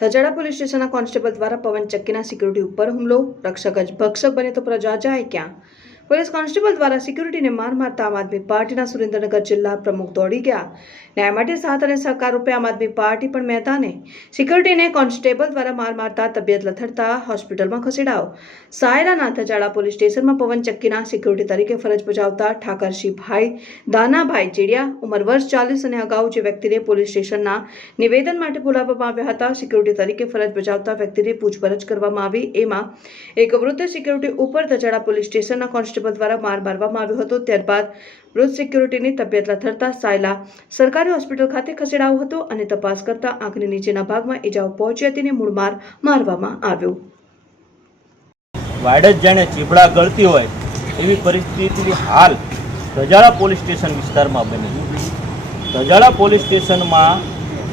તજાડા police સ્ટેશનના constable દ્વારા પવન ચક્કીના સિક્યુરિટી ઉપર હુમલો, રક્ષક જ ભક્ષક બને તો પ્રજા જાય ક્યાં? પોલીસ કોન્સ્ટેબલ દ્વારા સિક્યુરિટીને માર મારતા આમ આદમી પાર્ટીના સુરેન્દ્રનગર જિલ્લા પ્રમુખ દોડી ગયા. ન્યાય માટે સાથ અને સહકાર રૂપે આમ આદમી પાર્ટી પણ મેદાને. સિક્યુરિટીને કોન્સ્ટેબલ દ્વારા માર મારતા તબિયત લથડતા હોસ્પિટલમાં ખસેડાયો. સાયરાના તજાડા પોલીસ સ્ટેશનમાં પવન ચક્કીના સિક્યુરિટી તરીકે ફરજ બજાવતા ઠાકરશીભાઈ દાનાભાઈ ચીડિયા ઉંમર વર્ષ 40 અને અગાઉ જે વ્યક્તિને પોલીસ સ્ટેશનના નિવેદન માટે બોલાવવામાં આવ્યા હતા, સિક્યુરિટી તરીકે ફરજ બજાવતા વ્યક્તિને પૂછપરછ કરવામાં આવી. એમાં એક વૃદ્ધ સિક્યુરિટી ઉપર તજાડા પોલીસ સ્ટેશનના કોન્સ્ટેબલ દ્વારા માર મારવામાં આવ્યો હતો. ત્યારબાદ વૃદ્ધ સિક્યુરિટીની તબિયત લથડતા સાયલા સરકારી હોસ્પિટલ ખાતે ખસેડાયો હતો અને તપાસ કરતા આંખની નીચેના ભાગમાં ઈજાઓ પહોંચી હતી અને મૂળ માર મારવામાં આવ્યો. વાડ જ જાણે ચીબડા ગળતી હોય એવી પરિસ્થિતિ હાલ તજાડા પોલીસ સ્ટેશન વિસ્તારમાં બની. તજાડા પોલીસ સ્ટેશનમાં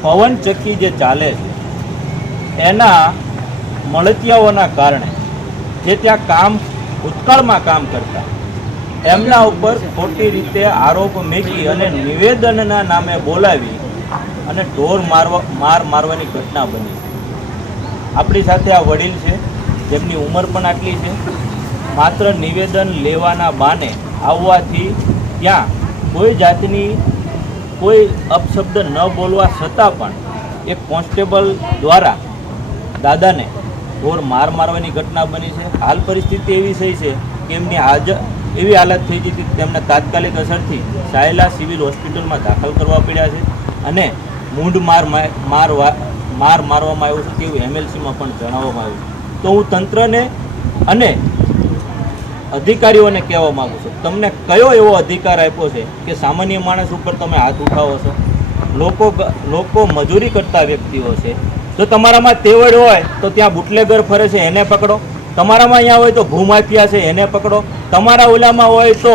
પવન ચક્કી જે ચાલે છે એના મળતિયાઓના કારણે જે ત્યાં ભૂતકાળમાં કામ કરતા એમના ઉપર ખોટી રીતે આરોપ મૂકી અને નિવેદનના નામે બોલાવી અને ઢોર મારવાની ઘટના બની. આપણી સાથે આ વડીલ છે જેમની ઉંમર પણ આટલી છે. માત્ર નિવેદન લેવાના બાને આવવાથી ત્યાં કોઈ જાતની કોઈ અપશબ્દ ન બોલવા છતાં પણ એક કોન્સ્ટેબલ દ્વારા દાદાને ઢોર મારવાની ઘટના બની છે. હાલ પરિસ્થિતિ એવી થઈ છે કે એમની એવી હાલત થઈ હતી કે તેમને તાત્કાલિક અસરથી સાયલા સિવિલ હોસ્પિટલમાં દાખલ કરવા પડ્યા છે અને મૂંઢ મારવામાં આવ્યો છે તેવું એમએલસીમાં પણ જણાવવામાં આવ્યું. તો હું તંત્રને અને અધિકારીઓને કહેવા માગું છું, તમને કયો એવો અધિકાર આપ્યો છે કે સામાન્ય માણસ ઉપર તમે હાથ ઉઠાવો છો? લોકો મજૂરી કરતા વ્યક્તિઓ છે. જો તમારામાં તેવડ હોય તો ત્યાં બુટલેગર ફરે છે એને પકડો, તમારામાં અહીંયા હોય તો ભૂમાફિયા છે એને પકડો, તમારા ઓલામાં હોય તો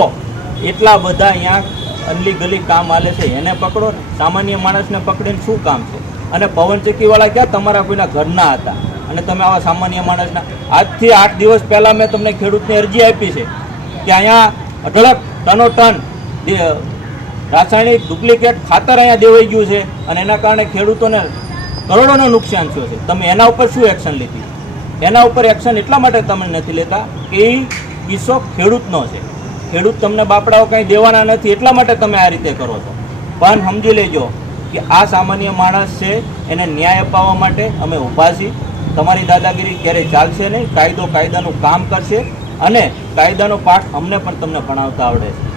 એટલા બધા અહીંયા અનલીગલી કામ હાલે છે એને પકડો. સામાન્ય માણસને પકડીને શું કામ છે? અને પવનચક્કીવાળા ક્યાં તમારા કોઈના ઘરના હતા અને તમે આવા સામાન્ય માણસના? આજથી 8 દિવસ પહેલાં મેં તમને ખેડૂતની અરજી આપી છે કે અહીંયા અઢળક ટન રાસાયણિક ડુપ્લિકેટ ખાતર અહીંયા દેવાઈ ગયું છે અને એના કારણે ખેડૂતોને કરોડોનું નુકસાન થયું છે. તમે એના ઉપર શું એક્શન લીધી? એના ઉપર એક્શન એટલા માટે તમે નથી લેતા કે એ કિસ્સો ખેડૂતનો છે. ખેડૂત તમને બાપડાઓ કંઈ દેવાના નથી એટલા માટે તમે આ રીતે કરો છો. પણ સમજી લેજો કે આ સામાન્ય માણસ છે, એને ન્યાય અપાવવા માટે અમે ઊભા છીએ. તમારી દાદાગીરી ક્યારેય ચાલશે નહીં. કાયદાનું કામ કરશે અને કાયદાનો પાઠ અમને પણ તમને ભણાવતા આવડે છે.